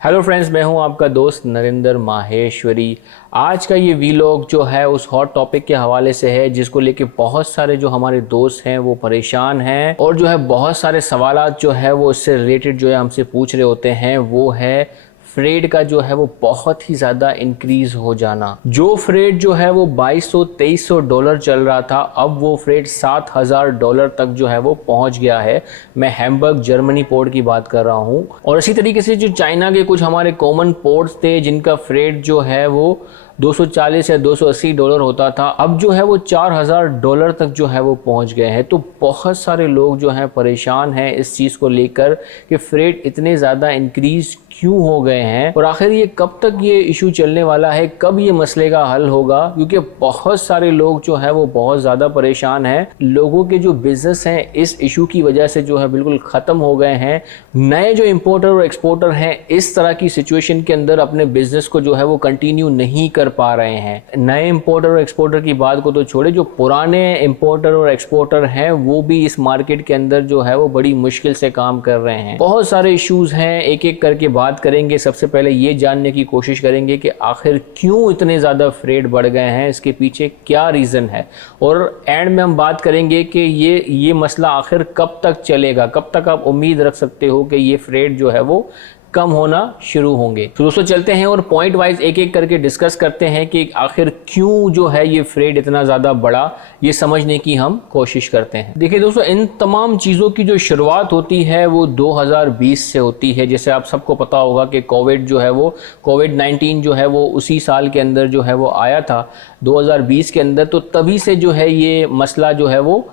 Hello friends, मैं हूं आपका दोस्त नरेंद्र माहेश्वरी। आज का ये वीलॉग जो है उस हॉट टॉपिक के हवाले से है जिसको लेके बहुत सारे जो हमारे दोस्त हैं वो परेशान हैं और जो है बहुत सारे सवालात जो है वो इससे रिलेटेड जो है हमसे पूछ रहे होते हैं। वो है फ्रेड का जो है वो बहुत ही ज़्यादा इंक्रीज हो जाना। जो फ्रेड जो है वो $2200-2300 चल रहा था, अब वो फ्रेड $7000 तक जो है वो पहुंच गया है। मैं हैम्बर्ग जर्मनी पोर्ट की बात कर रहा हूं। और इसी तरीके से जो चाइना के कुछ हमारे कॉमन पोर्ट्स थे जिनका फ्रेड जो है वो $240 या $280 होता था, अब जो है वो $4000 तक जो है वो पहुंच गए हैं। तो बहुत सारे लोग जो हैं परेशान हैं इस चीज़ को लेकर कि फ्रेड इतने ज़्यादा इंक्रीज क्यों हो गए हैं और आखिर ये कब तक ये इशू चलने वाला है, कब ये मसले का हल होगा। क्योंकि बहुत सारे लोग जो है वो बहुत ज़्यादा परेशान हैं। लोगों के जो बिजनेस हैं इस इशू की वजह से जो है बिल्कुल ख़त्म हो गए हैं। नए जो इम्पोर्टर और एक्सपोर्टर हैं इस तरह की सिचुएशन के अंदर अपने बिजनेस को जो है वो कंटिन्यू नहीं कर पा रहे हैं। नए इंपोर्टर और एक्सपोर्टर की बात को तो छोड़े, जो पुराने इंपोर्टर और एक्सपोर्टर हैं वो भी इस मार्केट के अंदर जो है वो बड़ी मुश्किल से काम कर रहे हैं। बहुत सारे इश्यूज हैं, एक एक करके बात करेंगे। सबसे पहले ये जानने की कोशिश करेंगे कि आखिर क्यों इतने ज़्यादा फ्रेड बढ़ गए हैं, इसके पीछे क्या रीज़न है। और एंड में हम बात करेंगे कि ये मसला आखिर कब तक चलेगा, कब तक आप उम्मीद रख सकते हो कि ये फ्रेड जो है वो कम होना शुरू होंगे। तो दोस्तों चलते हैं और पॉइंट वाइज एक एक करके डिस्कस करते हैं कि आखिर क्यों जो है ये फ्रेड इतना ज़्यादा बढ़ा, ये समझने की हम कोशिश करते हैं। देखिए दोस्तों, इन तमाम चीज़ों की जो शुरुआत होती है वो 2020 से होती है। जैसे आप सबको पता होगा कि कोविड-19 जो है वो उसी साल के अंदर जो है वो आया था 2020 के अंदर। तो तभी से जो है ये मसला जो है वो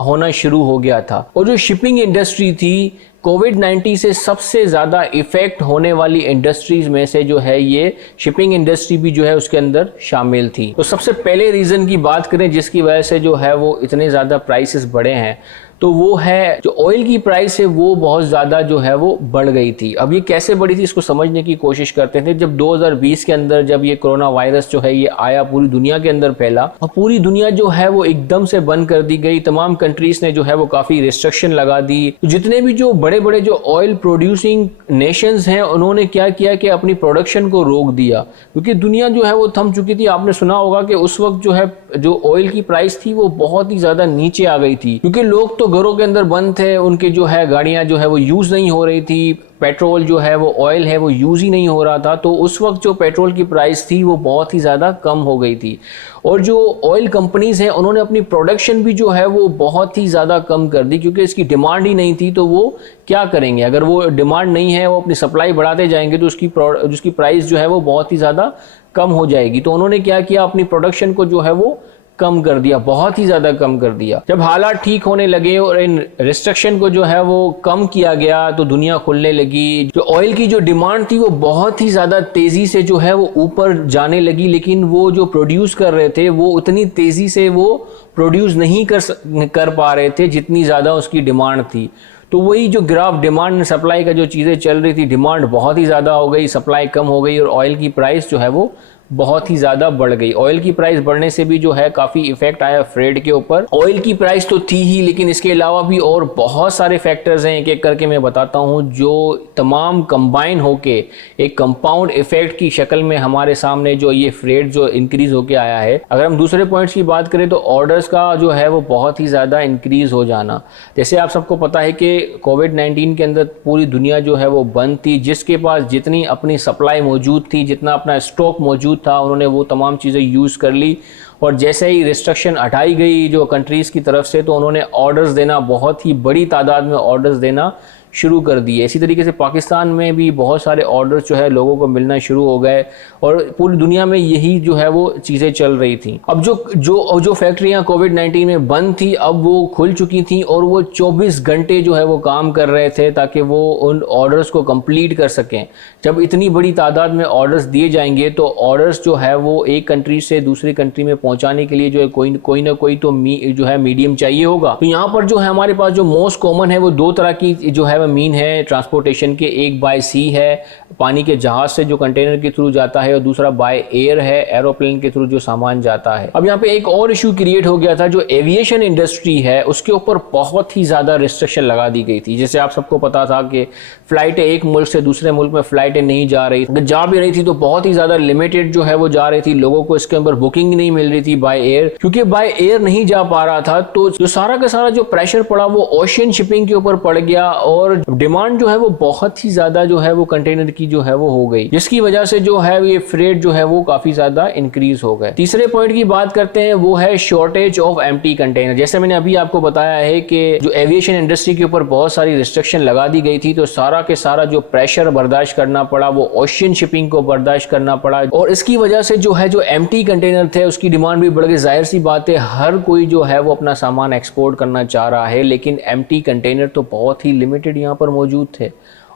होना शुरू हो गया था। और जो शिपिंग इंडस्ट्री थी, कोविड-19 से सबसे ज़्यादा इफ़ेक्ट होने वाली इंडस्ट्रीज़ में से जो है ये शिपिंग इंडस्ट्री भी जो है उसके अंदर शामिल थी। तो सबसे पहले रीज़न की बात करें जिसकी वजह से जो है वो इतने ज़्यादा प्राइसेस बढ़े हैं, तो वो है जो ऑयल की प्राइस है वो बहुत ज़्यादा जो है वो बढ़ गई थी। अब ये कैसे बढ़ी थी इसको समझने की कोशिश करते थे। जब 2020 के अंदर जब ये कोरोना वायरस जो है ये आया, पूरी दुनिया के अंदर फैला और पूरी दुनिया जो है वो एकदम से बंद कर दी गई। तमाम कंट्रीज ने जो है वो काफ़ी रिस्ट्रिक्शन लगा दी। तो जितने भी जो बड़े बड़े जो ऑयल प्रोड्यूसिंग नेशंस हैं उन्होंने क्या किया कि अपनी प्रोडक्शन को रोक दिया, क्योंकि दुनिया जो है वो थम चुकी थी। आपने सुना होगा कि उस वक्त जो है जो ऑयल की प्राइस थी वो बहुत ही ज़्यादा नीचे आ गई थी, क्योंकि लोग तो घरों के अंदर बंद थे, उनके जो है गाड़ियां जो है वो यूज़ नहीं हो रही थी, पेट्रोल जो है वो ऑयल है वो यूज़ ही नहीं हो रहा था। तो उस वक्त जो पेट्रोल की प्राइस थी वो बहुत ही ज़्यादा कम हो गई थी। और जो ऑयल कंपनीज़ हैं उन्होंने अपनी प्रोडक्शन भी जो है वो बहुत ही ज़्यादा कम कर दी, क्योंकि इसकी डिमांड ही नहीं थी। तो वो क्या करेंगे, अगर वो डिमांड नहीं है, वो अपनी सप्लाई बढ़ाते जाएंगे तो उसकी प्राइस जो है वो बहुत ही ज़्यादा कम हो जाएगी। तो उन्होंने क्या किया, अपनी प्रोडक्शन को जो है वो कम कर दिया, बहुत ही ज़्यादा कम कर दिया। जब हालात ठीक होने लगे और इन रिस्ट्रिक्शन को जो है वो कम किया गया तो दुनिया खुलने लगी। जो ऑयल की जो डिमांड थी वो बहुत ही ज़्यादा तेज़ी से जो है वो ऊपर जाने लगी, लेकिन वो जो प्रोड्यूस कर रहे थे वो उतनी तेज़ी से वो प्रोड्यूस नहीं कर पा रहे थे जितनी ज़्यादा उसकी डिमांड थी। तो वही जो ग्राफ डिमांड एंड सप्लाई का जो चीज़ें चल रही थी, डिमांड बहुत ही ज़्यादा हो गई, सप्लाई कम हो गई और ऑयल की प्राइस जो है वो बहुत ही ज़्यादा बढ़ गई। ऑयल की प्राइस बढ़ने से भी जो है काफ़ी इफेक्ट आया फ्रेड के ऊपर। ऑयल की प्राइस तो थी ही, लेकिन इसके अलावा भी और बहुत सारे फैक्टर्स हैं, एक एक करके मैं बताता हूँ, जो तमाम कंबाइन होके एक कंपाउंड इफेक्ट की शक्ल में हमारे सामने जो ये फ्रेड जो इंक्रीज होके आया है। अगर हम दूसरे पॉइंट्स की बात करें तो ऑर्डर्स का जो है वो बहुत ही ज़्यादा इंक्रीज हो जाना। जैसे आप सबको पता है कि कोविड-19 के अंदर पूरी दुनिया जो है वो बंद थी, जिसके पास जितनी अपनी सप्लाई मौजूद थी, जितना अपना स्टॉक मौजूद था, उन्होंने वो तमाम चीज़ें यूज़ कर ली। और जैसे ही रिस्ट्रिक्शन हटाई गई जो कंट्रीज़ की तरफ से, तो उन्होंने ऑर्डर्स देना, बहुत ही बड़ी तादाद में ऑर्डर्स देना शुरू कर दिए। इसी तरीके से पाकिस्तान में भी बहुत सारे ऑर्डर्स जो है लोगों को मिलना शुरू हो गए और पूरी दुनिया में यही जो है वो चीज़ें चल रही थी। अब जो फैक्ट्रियां कोविड-19 में बंद थी अब वो खुल चुकी थी और वो 24 घंटे जो है वो काम कर रहे थे ताकि वो उन ऑर्डर्स को कंप्लीट कर सकें। जब इतनी बड़ी तादाद में ऑर्डर्स दिए जाएंगे तो ऑर्डर्स जो है वो एक कंट्री से दूसरी कंट्री में पहुंचाने के लिए जो है कोई ना कोई तो जो है मीडियम चाहिए होगा। तो यहाँ पर जो है हमारे पास जो मोस्ट कॉमन है वो दो तरह की जो है है वह मीन है ट्रांसपोर्टेशन के, एक बाय सी है पानी के जहाज से जो कंटेनर के थ्रू जाता है, और दूसरा बाय एयर है एरोप्लेन के थ्रू जो सामान जाता है। अब यहाँ पे एक और इशू क्रिएट हो गया था, जो एविएशन इंडस्ट्री है उसके ऊपर बहुत ही ज्यादा रिस्ट्रिक्शन लगा दी गई थी। जैसे आप सबको पता था कि फ्लाइटें एक मुल्क से दूसरे मुल्क में फ्लाइटें नहीं जा रही, अगर जा भी रही थी तो बहुत ही ज्यादा लिमिटेड जो है वो जा रही थी, लोगों को इसके अंदर बुकिंग नहीं मिल रही थी बाय एयर, क्योंकि बाय एयर नहीं जा पा रहा था। तो जो सारा का सारा जो प्रेशर पड़ा वो ओशियन शिपिंग के ऊपर पड़ गया, और डिमांड जो है वो बहुत ही ज्यादा जो है वो कंटेनर की जो है वो हो गई, जिसकी वजह से जो है ये फ्रेट जो है वो काफी ज्यादा इंक्रीज हो गए। तीसरे पॉइंट की बात करते हैं, वो है शॉर्टेज ऑफ एम्प्टी कंटेनर। जैसे मैंने अभी आपको बताया है कि जो एविएशन इंडस्ट्री के ऊपर बहुत सारी रिस्ट्रिक्शन लगा दी गई थी, तो सारा के सारा जो प्रेशर बर्दाश्त करना पड़ा वो ओशियन शिपिंग को बर्दाश्त करना पड़ा, और इसकी वजह से जो है जो एम्प्टी कंटेनर थे उसकी डिमांड भी बढ़ गई। जाहिर सी बात है हर कोई जो है वो अपना सामान एक्सपोर्ट करना चाह रहा है, लेकिन एम्प्टी कंटेनर तो बहुत ही लिमिटेड यहाँ पर मौजूद थे,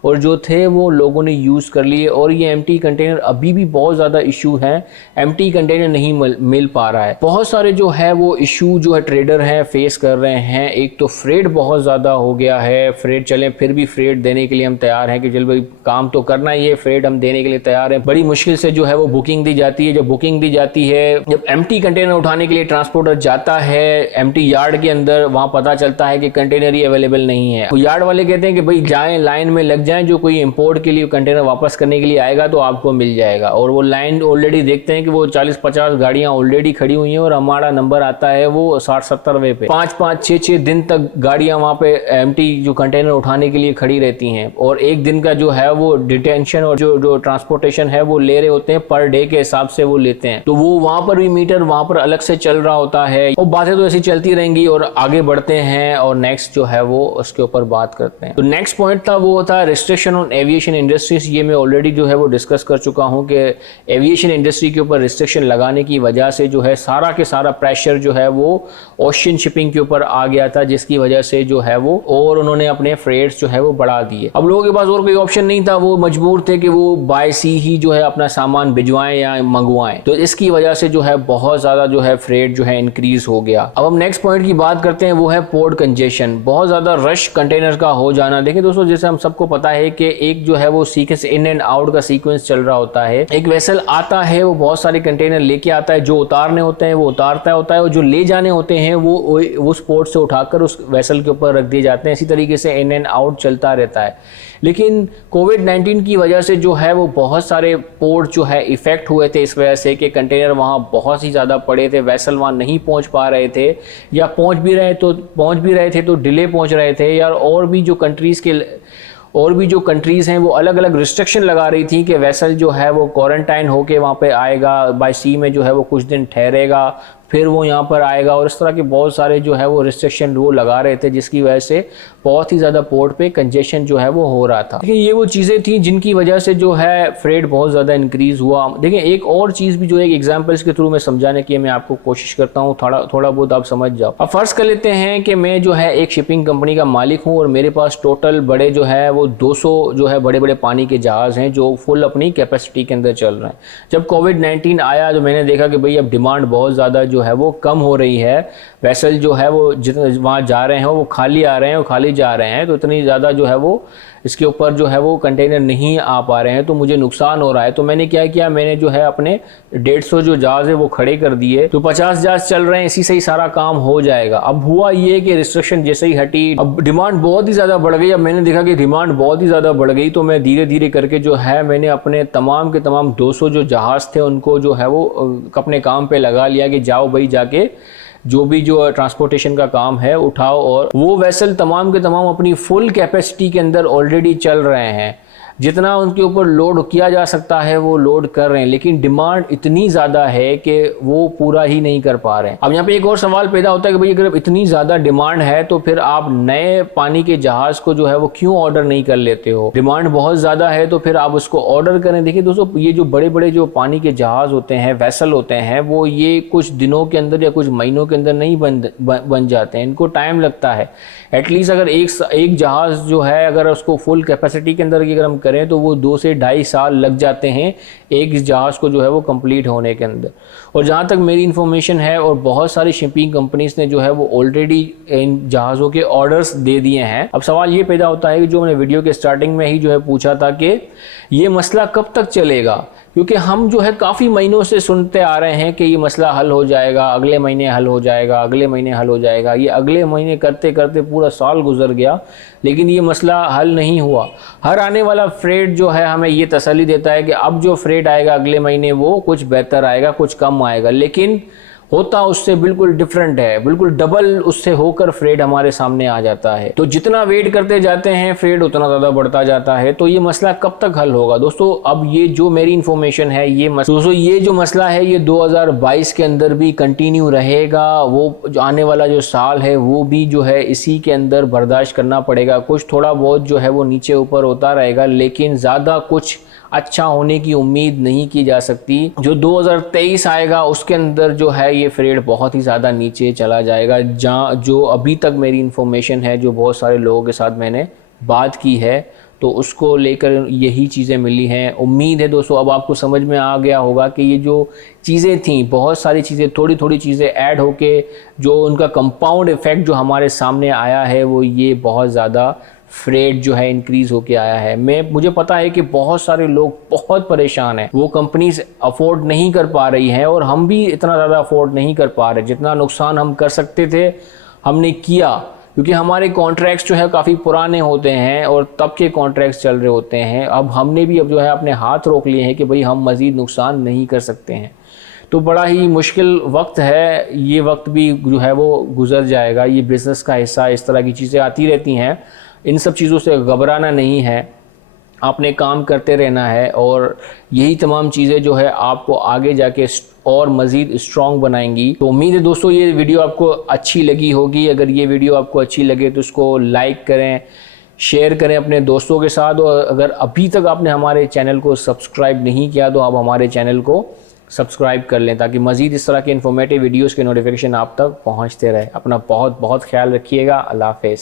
और जो थे वो लोगों ने यूज़ कर लिए। और ये एम्प्टी कंटेनर अभी भी बहुत ज़्यादा इशू है, एम्प्टी कंटेनर नहीं मिल पा रहा है। बहुत सारे जो है वो इशू जो है ट्रेडर हैं फेस कर रहे हैं। एक तो फ्रेट बहुत ज़्यादा हो गया है, फ्रेट चले फिर भी फ्रेट देने के लिए हम तैयार हैं कि चल भाई काम तो करना ही है, फ्रेट हम देने के लिए तैयार हैं। बड़ी मुश्किल से जो है वो बुकिंग दी जाती है। जब बुकिंग दी जाती है, जब एम्प्टी कंटेनर उठाने के लिए ट्रांसपोर्टर जाता है एम्प्टी यार्ड के अंदर, वहाँ पता चलता है कि कंटेनर ही अवेलेबल नहीं है। तो यार्ड वाले कहते हैं कि भाई जाएँ लाइन में लग जाएं, जो कोई इंपोर्ट के लिए कंटेनर वापस करने के लिए आएगा तो आपको मिल जाएगा। और वो लाइन ऑलरेडी देखते हैं कि वो 40-50 गाड़ियां ऑलरेडी खड़ी हुई हैं, और हमारा नंबर आता है वो 60-70वें पे। 5-5, 6-6 दिन तक गाड़ियां वहां पे एम्प्टी जो कंटेनर उठाने के लिए खड़ी रहती हैं, और एक दिन का जो है वो डिटेंशन और जो ट्रांसपोर्टेशन है वो ले रहे होते हैं, पर डे के हिसाब से वो लेते हैं। तो वो वहां पर भी मीटर वहां पर अलग से चल रहा होता है, और बातें तो ऐसी चलती रहेंगी। और आगे बढ़ते हैं और नेक्स्ट जो है वो उसके ऊपर बात करते हैं। तो नेक्स्ट पॉइंट था वो था रिस्ट्रिक्शन ऑन एविएशन इंडस्ट्रीज। ये मैं ऑलरेडी जो है वो डिस्कस कर चुका हूं कि एविएशन इंडस्ट्री के ऊपर रिस्ट्रिक्शन लगाने की वजह से जो है सारा के सारा प्रेशर जो है वो ओशियन शिपिंग के ऊपर आ गया था, जिसकी वजह से जो है वो और उन्होंने अपने फ्रेट्स जो है वो बढ़ा दिए। अब लोगों के पास और कोई ऑप्शन नहीं था, वो मजबूर थे कि वो बाय सी ही जो है अपना सामान भिजवाएं या मंगवाएं। तो इसकी वजह से जो है बहुत ज्यादा जो है फ्रेट जो है इंक्रीज हो गया। अब हम नेक्स्ट पॉइंट की बात करते हैं, वो है पोर्ट कंजेशन, बहुत ज्यादा रश कंटेनर का हो जाना। देखिए दोस्तों, जैसे हम सबको पता है कि एक जो है वो सीक्वेंस इन एंड आउट का सीक्वेंस चल रहा होता है। एक वेसल आता है, वो बहुत सारे कंटेनर लेके आता है, जो उतारने होते हैं वो उतारता होता है, और जो ले जाने होते हैं वो उस पोर्ट से उठाकर उस वेसल के ऊपर रख दिए जाते हैं। इसी तरीके से इन एंड आउट चलता रहता है। लेकिन कोविड-19 की वजह से जो है वो बहुत सारे पोर्ट जो है इफेक्ट हुए थे, इस वजह से कि कंटेनर वहाँ बहुत ही ज़्यादा पड़े थे, वेसल वहाँ नहीं पहुँच पा रहे थे, या पहुँच भी रहे थे तो डिले पहुँच रहे थे, या और भी जो कंट्रीज़ हैं वो अलग अलग रिस्ट्रिक्शन लगा रही थी कि वेसल जो है वो क्वारंटाइन होके वहाँ पे आएगा, बाय सी में जो है वो कुछ दिन ठहरेगा, फिर वो यहाँ पर आएगा, और इस तरह के बहुत सारे जो है वो रिस्ट्रिक्शन वो लगा रहे थे, जिसकी वजह से बहुत ही ज़्यादा पोर्ट पे कंजेशन जो है वो हो रहा था। देखिए ये वो चीज़ें थी जिनकी वजह से जो है फ्रेट बहुत ज़्यादा इंक्रीज़ हुआ। देखिए एक और चीज़ भी जो है एग्जाम्पल्स के थ्रू मैं समझाने की मैं आपको कोशिश करता हूँ, थोड़ा बहुत आप समझ जाओ। अब फर्ज कर लेते हैं कि मैं जो है एक शिपिंग कंपनी का मालिक हूँ, और मेरे पास टोटल बड़े जो है वो 200 जो है बड़े बड़े पानी के जहाज़ हैं जो फुल अपनी कैपेसिटी के अंदर चल रहे हैं। जब कोविड-19 आया तो मैंने देखा कि भाई अब डिमांड बहुत ज़्यादा जो है वो कम हो रही है, वेसल जो है वो जितने वहाँ जा रहे हैं वो खाली आ रहे हैं और खाली जा रहे हैं, तो इतनी ज़्यादा जो है वो इसके ऊपर जो है वो कंटेनर नहीं आ पा रहे हैं, तो मुझे नुकसान हो रहा है। तो मैंने क्या किया, मैंने जो है अपने 150 जो जहाज है वो खड़े कर दिए, तो 50 जहाज चल रहे हैं, इसी से ही सारा काम हो जाएगा। अब हुआ ये कि रिस्ट्रिक्शन जैसे ही हटी, अब डिमांड बहुत ही ज़्यादा बढ़ गई। अब मैंने देखा कि डिमांड बहुत ही ज़्यादा बढ़ गई, तो मैं धीरे धीरे करके जो है मैंने अपने तमाम के तमाम 200 जो जहाज थे उनको जो है वो अपने काम पे लगा लिया कि जाओ भाई जाके जो भी जो ट्रांसपोर्टेशन का काम है उठाओ, और वो वेसल तमाम के तमाम अपनी फुल कैपेसिटी के अंदर ऑलरेडी चल रहे हैं। जितना उनके ऊपर लोड किया जा सकता है वो लोड कर रहे हैं, लेकिन डिमांड इतनी ज़्यादा है कि वो पूरा ही नहीं कर पा रहे हैं। अब यहाँ पे एक और सवाल पैदा होता है कि भाई अगर इतनी ज़्यादा डिमांड है तो फिर आप नए पानी के जहाज़ को जो है वो क्यों ऑर्डर नहीं कर लेते हो? डिमांड बहुत ज़्यादा है तो फिर आप उसको ऑर्डर करें। देखिए दोस्तों, ये जो बड़े बड़े जो पानी के जहाज़ होते हैं, वेसल होते हैं, वो ये कुछ दिनों के अंदर या कुछ महीनों के अंदर नहीं बन जाते हैं, इनको टाइम लगता है। एटलीस्ट अगर एक जहाज़ जो है अगर उसको फुल कैपेसिटी के अंदर अगर हम करें तो वो 2 से 2.5 साल लग जाते हैं एक जहाज़ को जो है वो कंप्लीट होने के अंदर। और जहाँ तक मेरी इन्फॉर्मेशन है, और बहुत सारी शिपिंग कंपनीज ने जो है वो ऑलरेडी इन जहाज़ों के ऑर्डर्स दे दिए हैं। अब सवाल ये पैदा होता है कि जो मैंने वीडियो के स्टार्टिंग में ही जो है पूछा था कि ये मसला कब तक चलेगा, क्योंकि हम जो है काफ़ी महीनों से सुनते आ रहे हैं कि ये मसला हल हो जाएगा, अगले महीने हल हो जाएगा, अगले महीने हल हो जाएगा। ये अगले महीने करते करते पूरा साल गुजर गया, लेकिन ये मसला हल नहीं हुआ। हर आने वाला फ्रेट जो है हमें ये तसल्ली देता है कि अब जो फ्रेट आएगा अगले महीने वो कुछ बेहतर आएगा, कुछ कम आएगा, लेकिन होता उससे बिल्कुल डिफरेंट है, बिल्कुल डबल उससे होकर फ्रेट हमारे सामने आ जाता है। तो जितना वेट करते जाते हैं फ्रेट उतना ज़्यादा बढ़ता जाता है। तो ये मसला कब तक हल होगा दोस्तों? अब ये जो मेरी इन्फॉर्मेशन है दोस्तों ये जो मसला है ये 2022 के अंदर भी कंटिन्यू रहेगा। वो जो आने वाला जो साल है वो भी जो है इसी के अंदर बर्दाश्त करना पड़ेगा। कुछ थोड़ा बहुत जो है वो नीचे ऊपर होता रहेगा, लेकिन ज़्यादा कुछ अच्छा होने की उम्मीद नहीं की जा सकती। जो 2023 आएगा उसके अंदर जो है ये फ्रेट बहुत ही ज़्यादा नीचे चला जाएगा। जहाँ जो अभी तक मेरी इन्फॉर्मेशन है, जो बहुत सारे लोगों के साथ मैंने बात की है, तो उसको लेकर यही चीज़ें मिली हैं। उम्मीद है दोस्तों अब आपको समझ में आ गया होगा कि ये जो चीज़ें थी, बहुत सारी चीज़ें थोड़ी थोड़ी चीज़ें ऐड होके जो उनका कंपाउंड इफ़ेक्ट जो हमारे सामने आया है वो ये बहुत ज़्यादा फ्रेट जो है इंक्रीज होके आया है। मुझे पता है कि बहुत सारे लोग बहुत परेशान हैं, वो कंपनीज अफोर्ड नहीं कर पा रही हैं, और हम भी इतना ज़्यादा अफोर्ड नहीं कर पा रहे। जितना नुकसान हम कर सकते थे हमने किया, क्योंकि हमारे कॉन्ट्रैक्ट्स जो है काफ़ी पुराने होते हैं और तब के कॉन्ट्रैक्ट्स चल रहे होते हैं। अब हमने भी अब जो है अपने हाथ रोक लिए हैं कि भाई हम मज़ीद नुकसान नहीं कर सकते हैं। तो बड़ा ही मुश्किल वक्त है, ये वक्त भी जो है वो गुजर जाएगा। ये बिज़नेस का हिस्सा, इस तरह की चीज़ें आती रहती हैं। इन सब चीज़ों से घबराना नहीं है, आपने काम करते रहना है, और यही तमाम चीज़ें जो है आपको आगे जाके और मज़ीद स्ट्रॉन्ग बनाएंगी। तो उम्मीद है दोस्तों ये वीडियो आपको अच्छी लगी होगी। अगर ये वीडियो आपको अच्छी लगे तो इसको लाइक करें, शेयर करें अपने दोस्तों के साथ, और अगर अभी तक आपने हमारे चैनल को सब्सक्राइब नहीं किया तो आप हमारे चैनल को सब्सक्राइब कर लें, ताकि मज़ीद इस तरह के इन्फॉर्मेटिव वीडियोज़ के नोटिफिकेशन आप तक पहुँचते रहे। अपना बहुत बहुत ख्याल रखिएगा। अल्लाह हाफ़िज़।